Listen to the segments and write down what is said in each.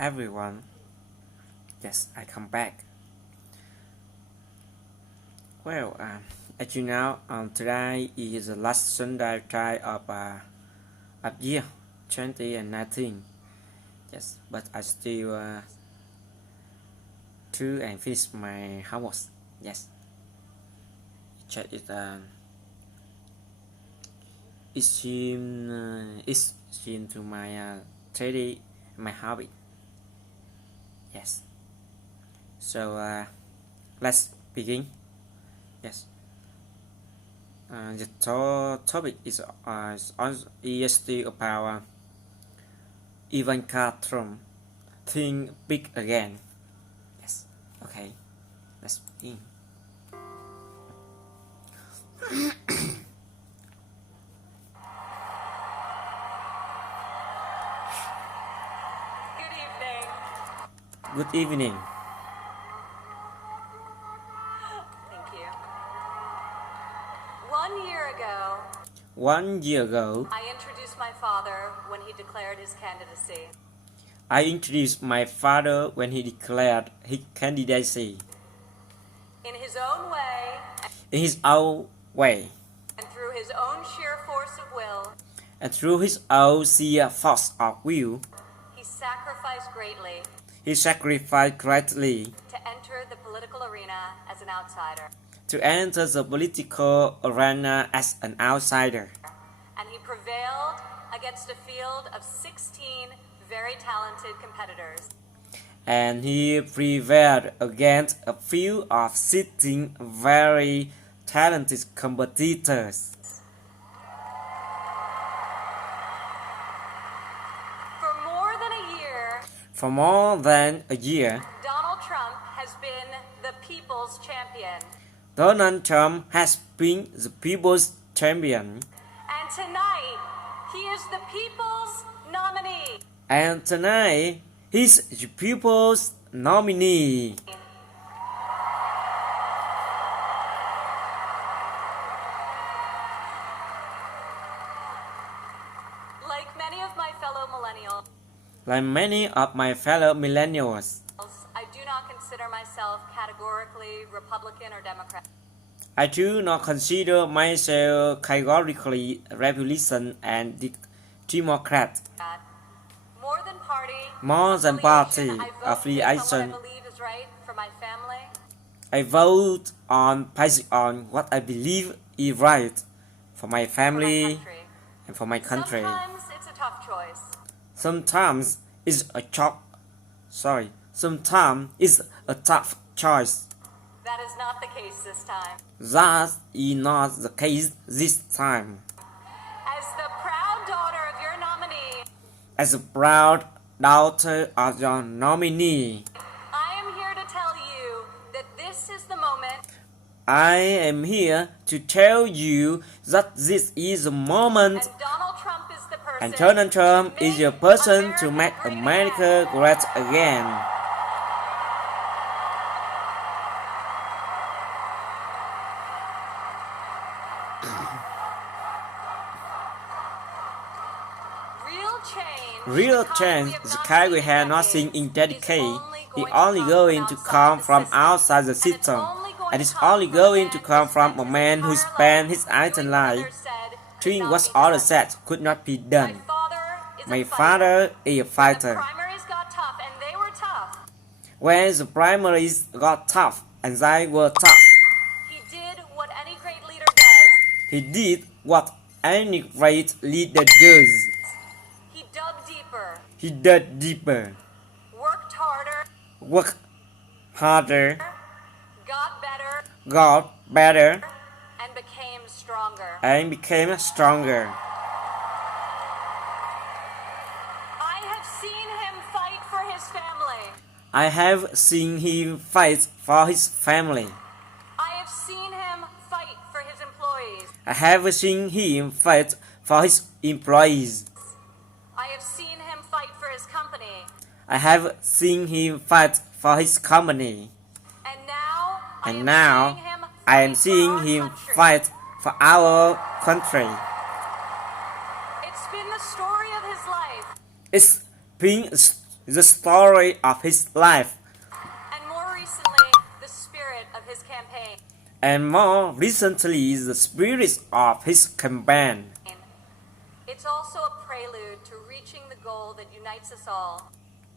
everyone. Yes, I come back. Well, as you know, today is the last Sunday of year 2019. Yes, but I still do and finish my homework. Yes, check it. It seems to my daily my hobby. Yes. So let's begin. Yes. The topic is still about Ivanka Trump. Think big again. Yes. Okay. Let's begin. Good evening. Thank you. 1 year ago, 1 year ago, I introduced my father when he declared his candidacy. I introduced my father when he declared his candidacy. In his own way, In his own way, and through his own sheer force of will, and through his own sheer force of will, he sacrificed greatly he sacrificed greatly to enter the political arena as an outsider. to enter the political arena as an outsider. And he prevailed against a field of 16 very talented competitors. And he prevailed against a few of 16 very talented competitors. For more than a year, Donald Trump has been the people's champion. Donald Trump has been the people's champion. And tonight, he is the people's nominee. And tonight, he's the people's nominee. Like many of my fellow millennials, Like many of my fellow millennials, I do not consider myself categorically Republican or Democrat. I do not consider myself categorically Republican and Democrat. More than party affiliation, I believe is right for my family. I vote based on what I believe is right for my family and for my country. Sometimes it's a tough choice. Sometimes it's a tough choice. That is not the case this time. That is not the case this time. As the proud daughter of your nominee, As a proud daughter of your nominee, I am here to tell you that this is the moment. I am here to tell you that this is the moment, And Donald Trump is the person. and Donald Trump is the person to make America America great again. Real change, the kind we have not seen in decades, is only going to come from outside the system, and it's only going to come from a man who spent his entire life doing what others said could not be done. My father is a fighter. Primaries got tough, and they were tough. When the primaries got tough, and they were tough, He did what any great leader does. he did what any great leader does. He dug deeper, He dug deeper, worked harder, worked harder, got better, and became stronger. became stronger. I have seen him fight for his family. I have seen him fight for his family. I have seen him fight for his employees. I have seen him fight for his employees. I have seen him fight for his company. I have seen him fight for his company. And now, I am seeing him fight for our country. It's been the story of his life. It's been a the story of his life, and more recently, the spirit of his campaign. and more recently the spirit of his campaign. It's also a prelude to reaching the goal that unites us all.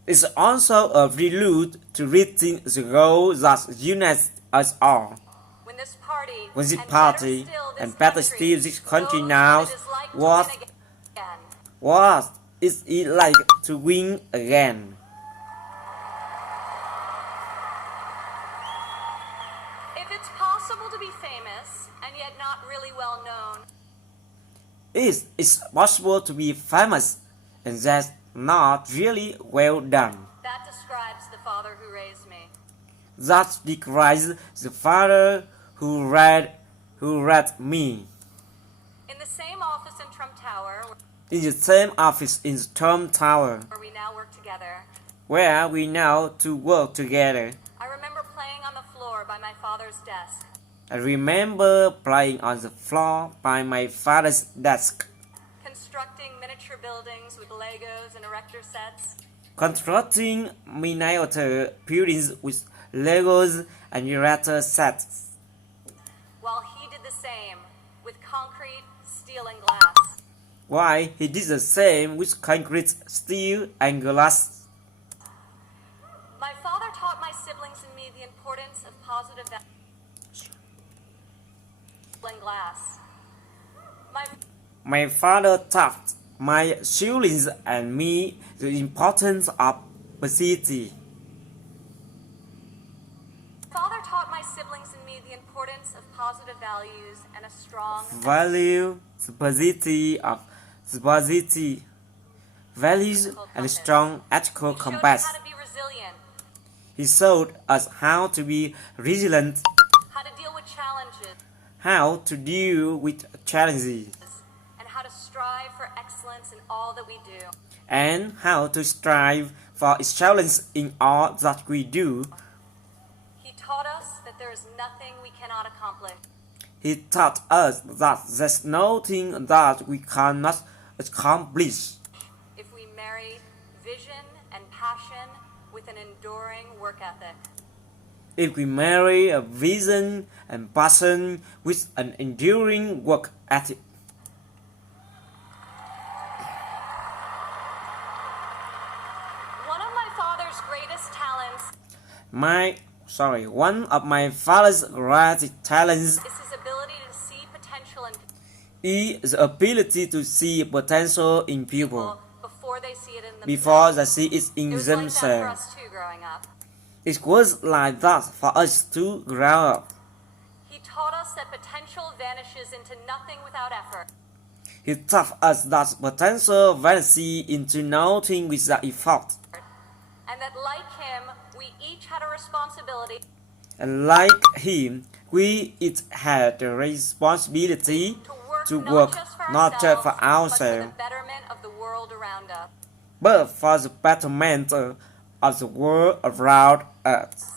It's also a prelude to reaching the goal that unites us all. When this party, When this and party, and better still this country now, what is it like to win again? If it's possible to be famous and yet not really well known, It's possible to be famous and that's not really well done. that describes the father who raised me. That describes the father who raised me. In the same office in Trump Tower, In the same office in the Trump Tower, where we now work together, where we now to work together. I remember playing on the floor by my father's desk, I remember playing on the floor by my father's desk, constructing miniature buildings with Legos and erector sets, constructing miniature buildings with Legos and erector sets, while he did the same with concrete, steel, and glass. while he did the same with concrete, steel, and glass. My father taught my siblings and me the importance of positive values and glass. My father taught my siblings and me the importance of positivity. Father taught my siblings and me the importance of positive values and a strong Value the positivity of the positive values and a strong ethical He showed us compass. how to be resilient, He showed us how to be resilient, how to deal with challenges, how to deal with challenges, and how to strive for excellence in all that we do. and how to strive for excellence in all that we do. He taught us that there is nothing we cannot accomplish. He taught us that there's nothing that we cannot accomplish If we marry vision and passion with an enduring work ethic. if we marry a vision and passion with an enduring work ethic. One of my father's greatest talents One of my father's greatest talents is his ability to see potential in is the ability to see potential in people before they see it in themselves. before they see it in It was like that for themselves. us too growing up. It was like that for us to grow up. He taught us that potential vanishes into nothing without effort. He taught us that potential vanishes into nothing without effort. And that like him, we each had a responsibility And like him, we each had the responsibility to work not just for but for ourselves, the betterment of the world around us. but for the betterment of the world around us.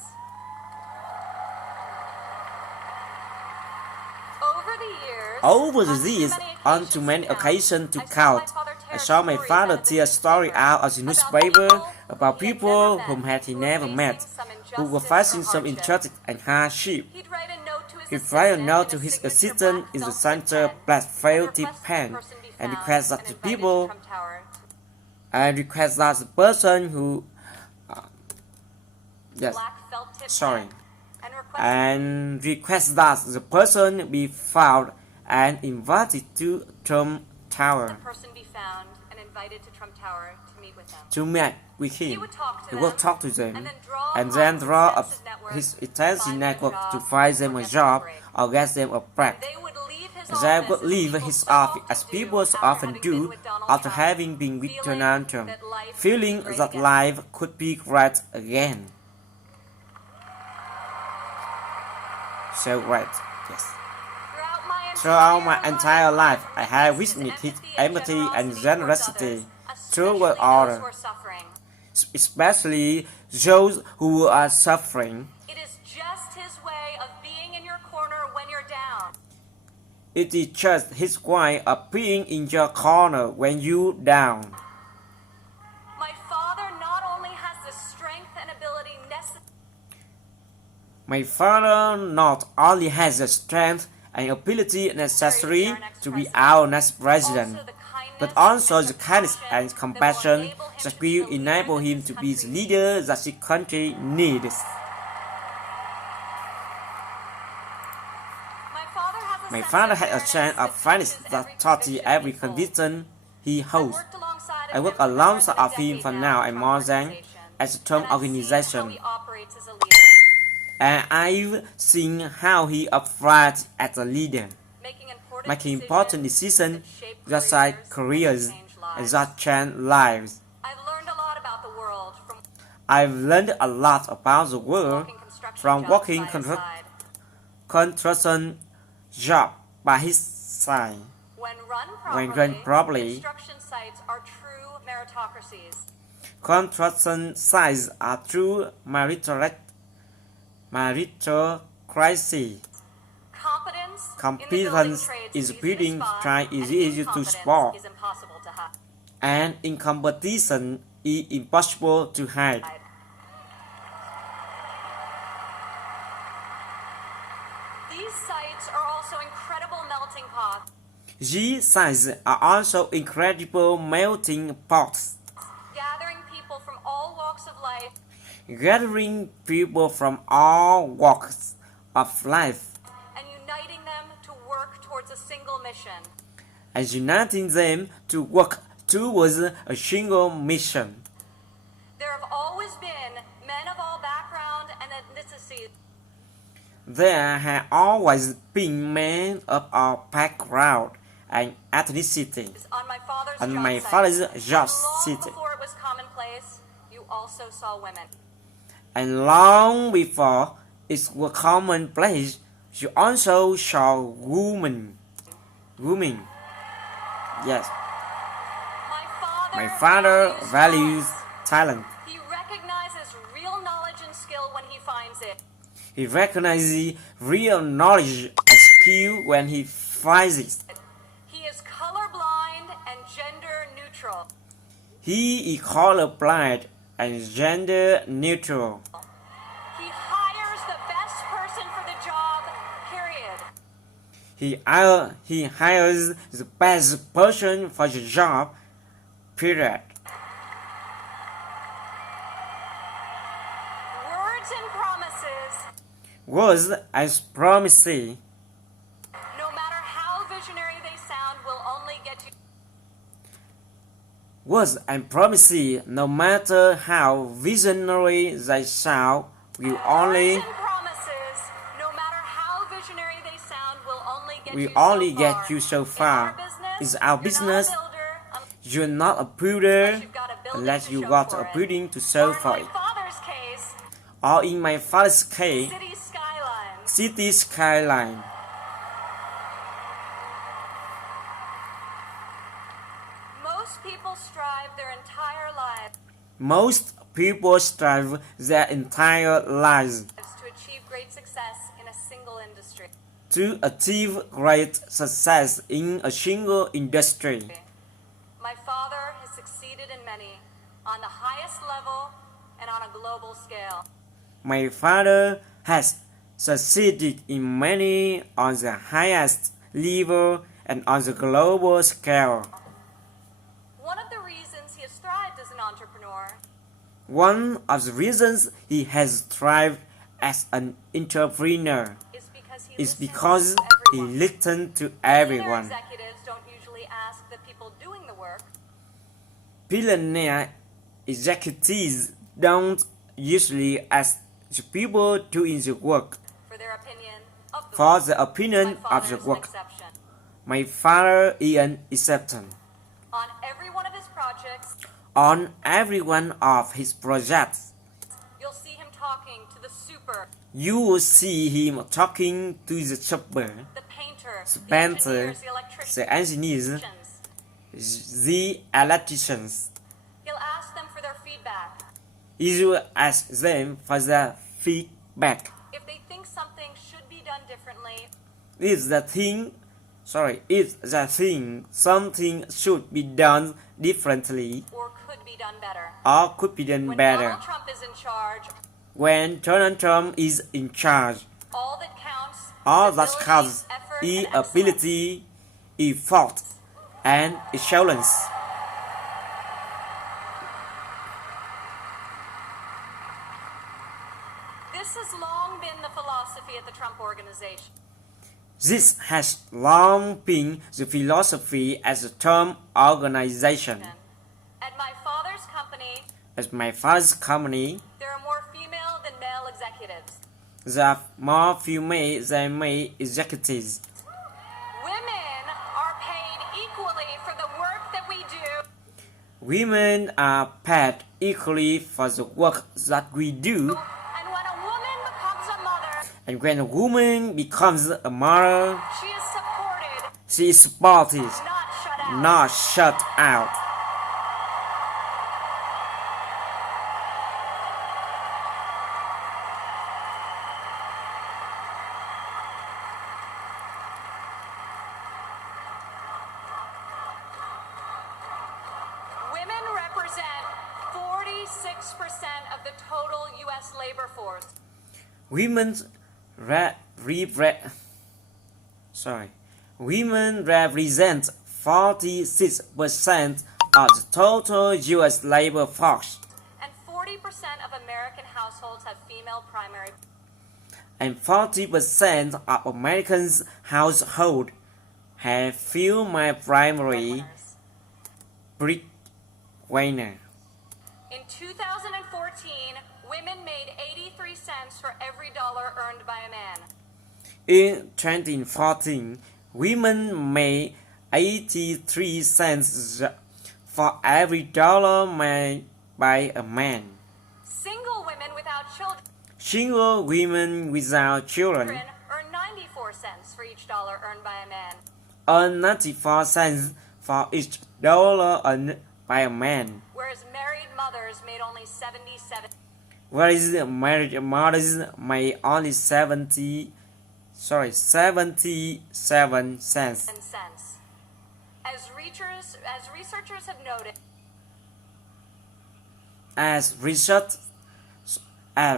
Over the years, on too many occasions to count, I saw my father tell a story out of the newspaper about people whom he never met, who were facing some injustice and hardship. He'd write a note to his He wrote a note to and his signature assistant in the black center felt black tip felt tip request pen the person be and found request that and the invited to people Trump Tower. and request that the person who yes Black felt tip sorry pen, and request that the person be found and invited to Trump the Tower person be found and invited to Trump Tower to meet with him. to meet with He him. would talk He to would them, talk to them and then draw up up his to extensive find network them a to job find them or a get them a job break. or get them a break. They would leave his They office would leave as his people office so as people so after often having been do with Donald after Trump, having been with feeling Donald Trump, that life could feeling be great that again. life could be great again. So great, yes. Throughout my entire life, I have witnessed his empathy and generosity toward others, especially those who are suffering. It is just his way of being in your corner when you're down. It is just his way of being in your corner when you down. My father not only My father not only has the strength and ability necessary to be our next president, but also the kindness and compassion that will enable him to be the leader that the country needs. My father had a sense of fairness that touched every conviction he holds. I work alongside of him for now and more than as a term organization. And I've seen how he operates as a leader, making important decisions that save careers and that change lives. I've learned a lot about the world from working construction job by his side. When run properly, construction sites are true meritocracy. Competence is building try is easy to spot, and in competition is impossible to hide. These sites are also incredible melting pots. These sites are also incredible melting pots, Gathering people from all walks of life and uniting them to work towards a single mission. There have always been men of all background and ethnicities There have always been men of all background and ethnicity on my father's on job my site. father's job Long site, before it was commonplace, you also saw women. and long before it was commonplace, you also saw women. Yes, my father values talent. He recognizes real knowledge and skill when he finds it. He recognizes real knowledge and skill when he finds it. He is colorblind and gender neutral. He is colorblind and gender neutral. He hires the best person for the job, period. He hires the best person for the job, period. Words and promises, Words as promises, no matter how visionary they sound, will only get you. words and promises, no matter how visionary they sound, will only Words and promises, no matter how visionary they sound, will only get will you only so get far. you so In far. our business, It's our you're not a business. builder You're not a builder unless you got a building to show or for in it. my father's case, Or in my father's case, city skylines. city skyline. Most people strive their entire lives Most people strive their entire lives to achieve great success in a single industry. to achieve great success in a single industry. My father has succeeded in many, on the highest level and on a global scale. My father has succeeded in many on the highest level and on the global scale. One of the reasons he has thrived as an entrepreneur One of the reasons he has thrived as an entrepreneur is is because he listened to Billionaire everyone. executives don't usually ask the people doing the work, Billionaire executives don't usually ask the people doing the work for their opinion of the for work. the opinion My of the father is an work. exception. My father is an exception. On every one of his projects, On every one of his projects, you'll see him talking to the super, you will see him talking to the super, the painter, the the painter, engineers, the electricians. the engineers, the electricians. He'll ask them for their feedback. You will ask them for their feedback. If they think something should be done differently, If something should be done differently or could be done better. or could be done When better. Donald Trump is in charge, when Donald Trump is in charge. All that counts All is that ability, counts effort, is and excellence. ability, effort, and excellence. This has long been the philosophy at the Trump Organization. This has long been the philosophy at the Trump Organization. At my father's company, At my first company, there are more female than male executives. there are more female than male executives. Women are paid equally for the work that we do. Women are paid equally for the work that we do. And when a woman becomes a mother, And when a woman becomes a mother, she is supported, she is supported, not shut out. not shut out. Women represent 46% of the total U.S. labor force. Women represent 46% of the total U.S. labor force, And 40% of American households have female primary. and 40% of Americans' households have female primary breadwinners. breadwinner. In 2014, women made 83 cents for every dollar earned by a man. In 2014, women made 83 cents for every dollar made by a man. Single women without children Single women without children earn 94 cents for each dollar earned by a man. earn 94 cents for each dollar earned by a man, Whereas married mothers made only 77 whereas married mothers made only 77 cents. cents. As researchers have noted, As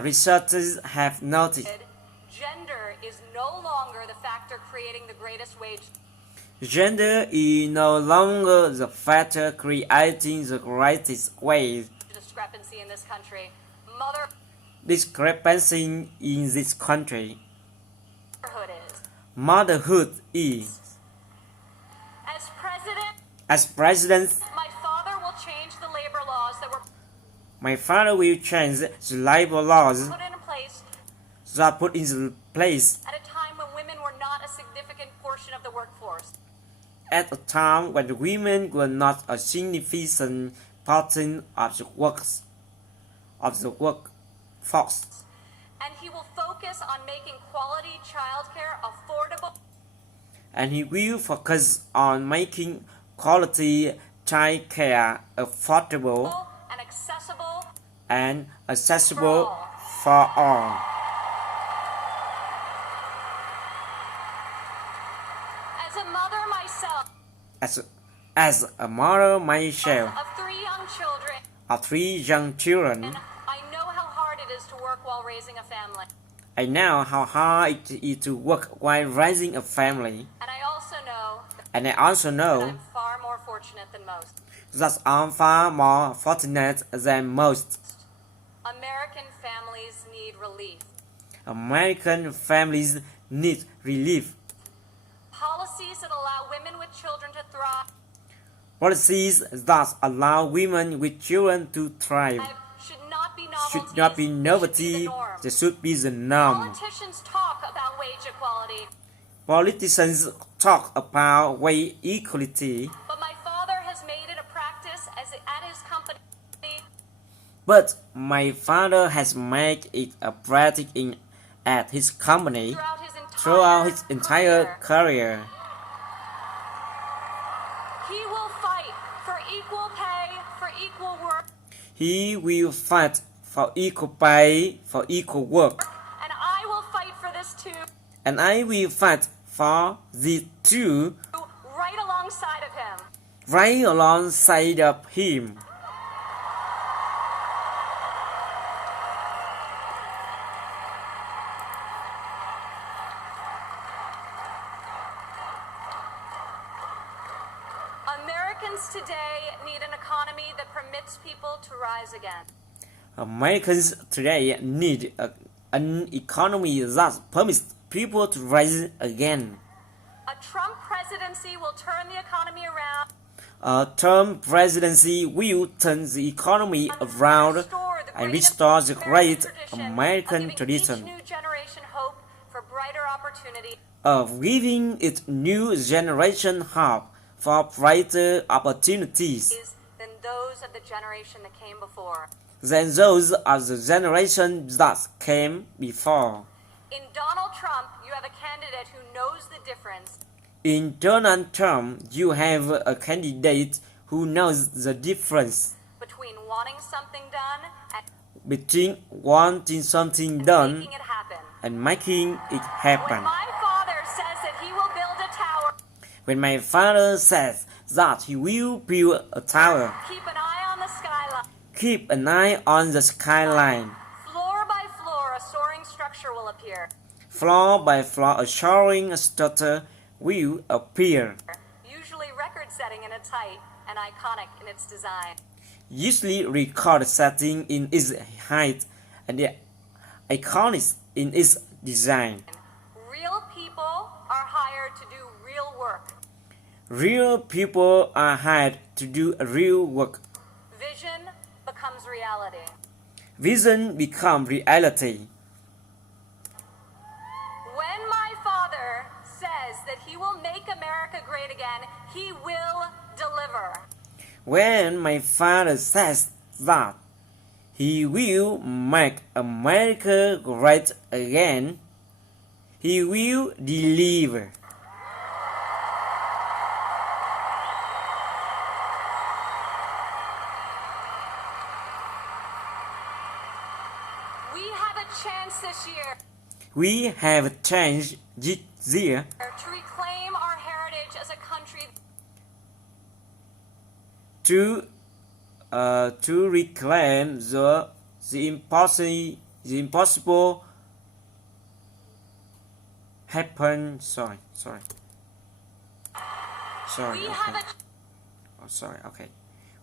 researchers have noted, gender is no longer the factor creating the greatest wage. gender is no longer the factor creating the greatest wage Discrepancy in this country. discrepancy in this country. Motherhood is. Motherhood is. As president, My father will change the labor laws that were my father will change the labor laws put in place that put in place at a time when women were not a significant portion of the workforce. at a time when women were not a significant portion of the workforce. And he will focus on making quality childcare affordable And he will focus on making quality child care affordable and and accessible for all. As a mother myself As a mother myself of three young children, of 3 young children, I know how hard it is to work while raising a family. I know how hard it is to work while raising a family, And I also know and I also that know I'm far more fortunate than most. that I'm far more fortunate than most. American families need relief. American families need relief. Policies that allow women with children to thrive Policies that allow women with children to thrive should not be should not be novelties, novelty, they should be the norm. they should be the norm. Politicians talk about wage equality, Politicians talk about wage equality, but my father has made it a practice at his company but my father has made it a practice at his company throughout his entire career. He will fight for equal pay for equal work, He will fight for equal pay for equal work, and I will fight for this too, and I will fight for this too, right alongside of him. right alongside of him. Americans today need an economy that permits people to rise again. Americans today need an economy that permits people to rise again. A Trump presidency will turn the economy around. A Trump presidency will turn the economy around and restore the great American tradition Each new generation hope for brighter opportunity. of giving its new generation hope for brighter opportunities Than those of the generation that came before. than those of the generation that came before. In Donald Trump, you have a candidate who knows the difference In Donald Trump, you have a candidate who knows the difference between wanting something done and between wanting something done making it happen. and making it When happen. my father says that he will build a tower, When my father says that he will build a tower, keep an eye on the skyline. keep an eye on the skyline. Floor by floor, a soaring structure will appear. Floor by floor, a soaring structure will appear, Usually record-setting in its height and iconic in its design. usually record setting in its height and iconic in its design. Real people are hired to do real work. Real people are hired to do real work. Vision becomes reality. Vision becomes reality. When my father says that he will make America great again, he will deliver. When my father says that he will make America great again, he will deliver. We have a chance this year We have changed this year to reclaim our heritage as a country to reclaim the impossible happen. Sorry. we have Okay. a Okay.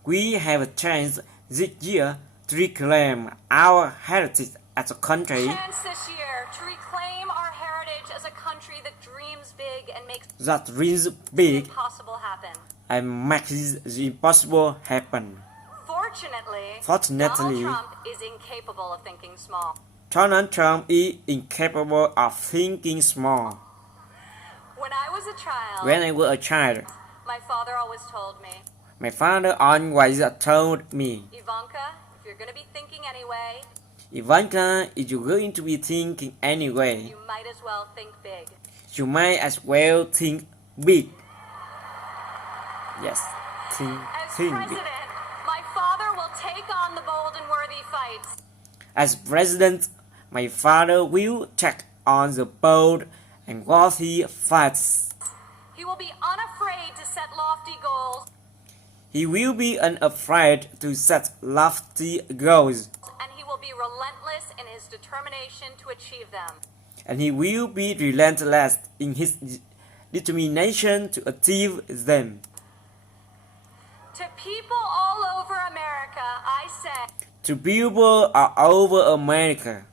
We have a chance this year to reclaim our heritage as a country chance this year to reclaim our heritage as a country that dreams big and makes that dreams the big impossible happen. and makes the impossible happen. Donald Fortunately, Trump is incapable of thinking small. Donald Trump is incapable of thinking small. When I was a child, When I was a child, my father always told me, my father always told me, Ivanka, if you're going to be thinking anyway, Ivanka, if you're going to be thinking anyway, you might as well think big. you might as well think big. Yes, think As big. president, my father will take on the bold and worthy fights. As president, my father will take on the bold and worthy fights. He will be unafraid to set lofty goals, He will be unafraid to set lofty goals, and he will be relentless in his determination to achieve them. and he will be relentless in his determination to achieve them. To people all over America, I say, To people all over America,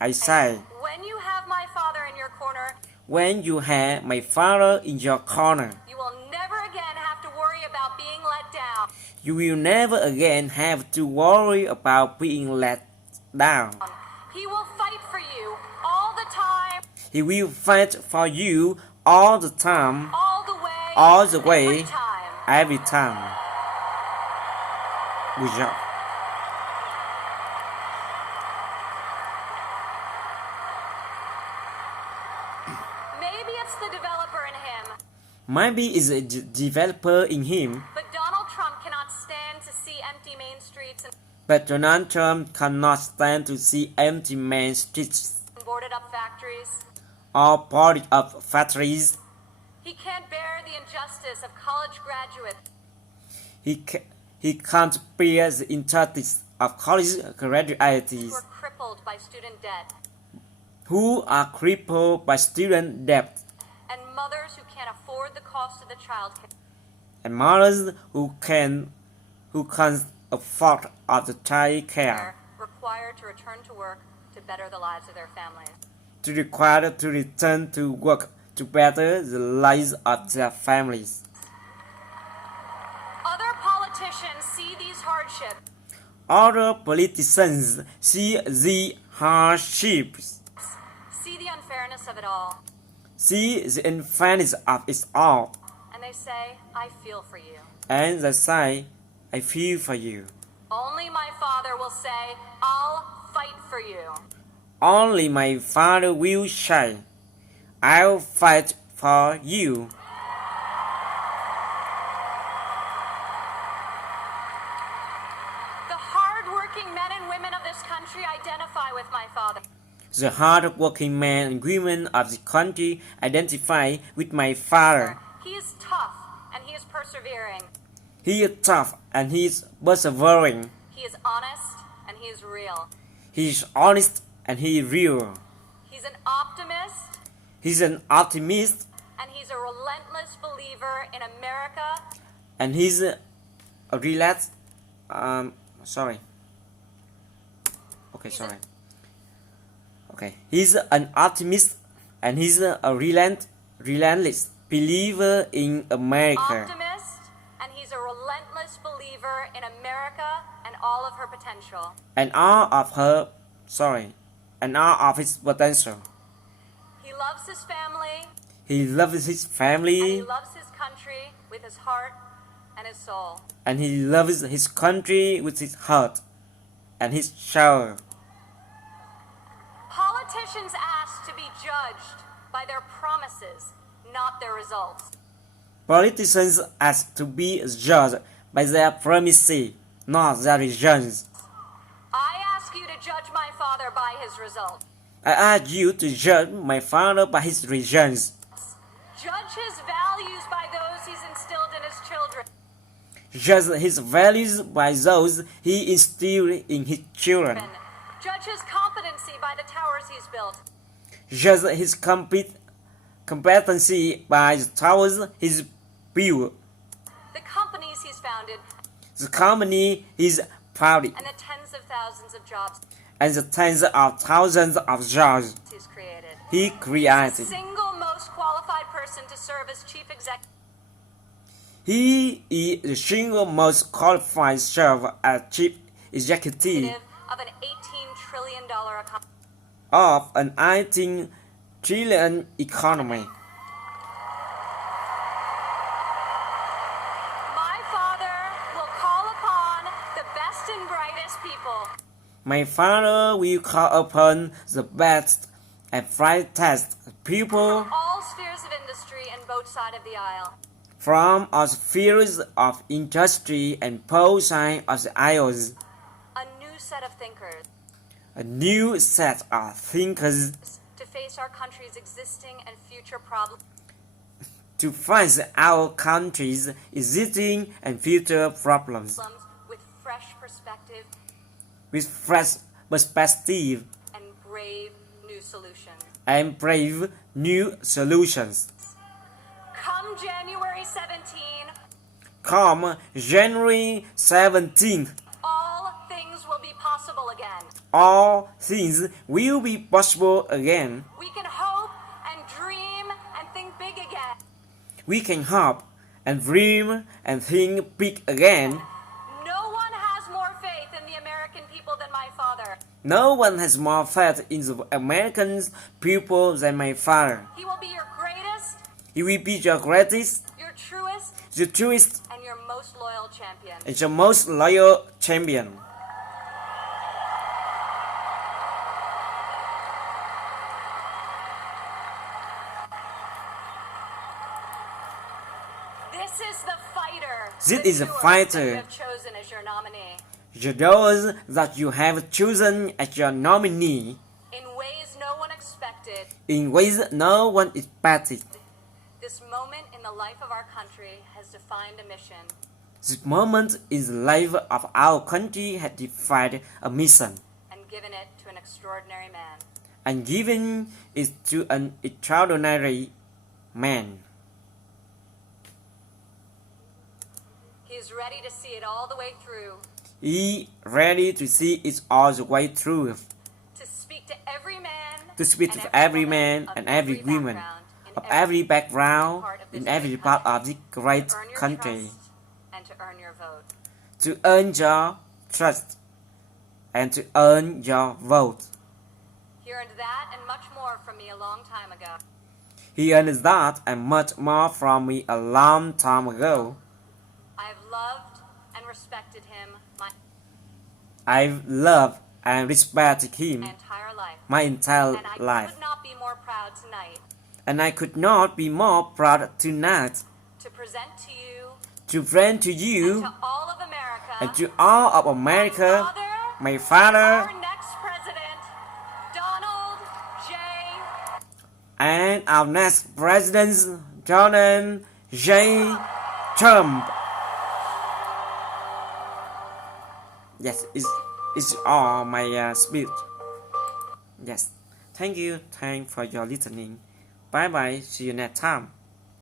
I say, when you have my father in your corner, when you have my father in your corner, you will never again have to worry about being let down. you will never again have to worry about being let down. He will fight for you all the time, He will fight for you all the time, all the way, every time. Every time. Good job. Maybe it's the developer in him, Maybe it's a developer in him, but Donald Trump cannot stand to see empty main streets but Donald Trump cannot stand to see empty main streets and boarded up factories. or boarded up factories. He can't bear the injustice of college graduates He can't bear the injustice of college who graduates are crippled by student debt, who are crippled by student debt and mothers who can't afford the cost of the child care. and mothers who can't afford to take care, required to return to work to better the lives of their families. to require to return to work to better the lives of their families. Other politicians see these hardships. Other politicians see the hardships, See the unfairness of it all. see the unfairness of it all, And they say, I feel for you. and they say, I feel for you. Only my father will say, I'll fight for you. Only my father will say, I'll fight for you. The hard-working men and women of this country identify with my father. The hard-working men and women of the country identify with my father. He is tough and he is persevering. He is tough and he is persevering. He is honest and he is real. He is honest and he is real. He's an optimist He's an optimist and he's a relentless believer in America. and he's a relaxed. Sorry. Okay, sorry. Okay, he's an optimist and he's a relentless believer in America. Optimist and he's a relentless believer in America and all of her potential. And all of his potential. He loves his family He loves his and family he loves his country with his heart and his soul. and he loves his country with his heart and his soul. Politicians ask to be judged by their promises, not their results. Politicians ask to be judged by their promises, not their results. I ask you to judge my father by his results. I ask you to judge my father by his results. Judge his values by those he's instilled in his children. Judge his values by those he instilled in his children. Judge his competency by the towers he's built. Judge his competency by the towers he's built, The companies he's founded, the company he's founded, and the tens of thousands of jobs and the tens of thousands of jobs he's created. he The created. single most qualified person to serve as chief executive He is the single most qualified to serve as chief executive of an $18 trillion economy. of an 18 trillion economy. My father will call upon the best and brightest people My father will call upon the best and brightest people all spheres of industry and both sides of the aisle. from all spheres of industry and both sides of the aisles. A new set of thinkers A new set of thinkers to face our country's existing and future problems to face our country's existing and future problems with fresh perspective with fresh perspective and brave new solutions. and brave new solutions. Come January 17, Come January 17th, all things will be possible again. all things will be possible again. We can hope and dream and think big again. We can hope and dream and think big again. No one has more faith in the American people than my father. No one has more faith in the American people than my father. He will be your greatest, He will be your greatest, your truest, the truest, and your most loyal champion. and your most loyal champion. This is the fighter. This the is the doer fighter. that you have chosen as your nominee. Those that you have chosen as your nominee In ways no one expected, in ways no one expected. this moment in the life of our country has defined a mission. This moment in the life of our country has defined a mission And given it to an extraordinary man. and given it to an extraordinary man. was ready to see it all the way through. He ready to see it all the way through. To speak to every man, To speak to every man and every woman of every background in every part of this great country. And to earn your vote. To earn your trust and to earn your vote. He earned that and much more from me a long time ago. He earned that and much more from me a long time ago. I have loved and respected him I've loved and respected him my entire my life. entire life. I could not be more proud tonight And I could not be more proud tonight to present to you to bring to and you to all of America and to all of America my father our next president, Donald J. and our next president, Donald J. Trump. Yes, it's all my speech. Yes, thank you for your listening. Bye bye. See you next time.